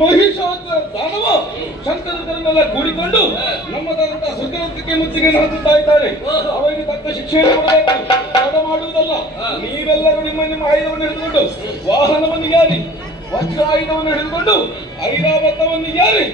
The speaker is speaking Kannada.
ಮಹಿಷಾಸುರ ದಾನವ ಶಂಕರನ್ನೆಲ್ಲ ಕೂಡಿಕೊಂಡು ನಮ್ಮದಂತಹ ಸುಗ್ರಹಕ್ಕೆ ಮುತ್ತಿಗೆ ನಡೆಸುತ್ತಾ ಇದ್ದಾರೆ. ಅವರಿಗೆ ತಕ್ಕ ಶಿಕ್ಷೆಯನ್ನು ಕೊಡಬೇಕು, ತಡ ಮಾಡುವುದಲ್ಲ. ನೀವೆಲ್ಲರೂ ನಿಮ್ಮ ನಿಮ್ಮ ಆಯುಧವನ್ನು ಹಿಡಿದುಕೊಂಡು ವಾಹನವನ್ನು ಯಾರಿ, ವಜ್ರ ಆಯುಧವನ್ನು ಹಿಡಿದುಕೊಂಡು ಐರಾವತವನ್ನು ಯಾರಿ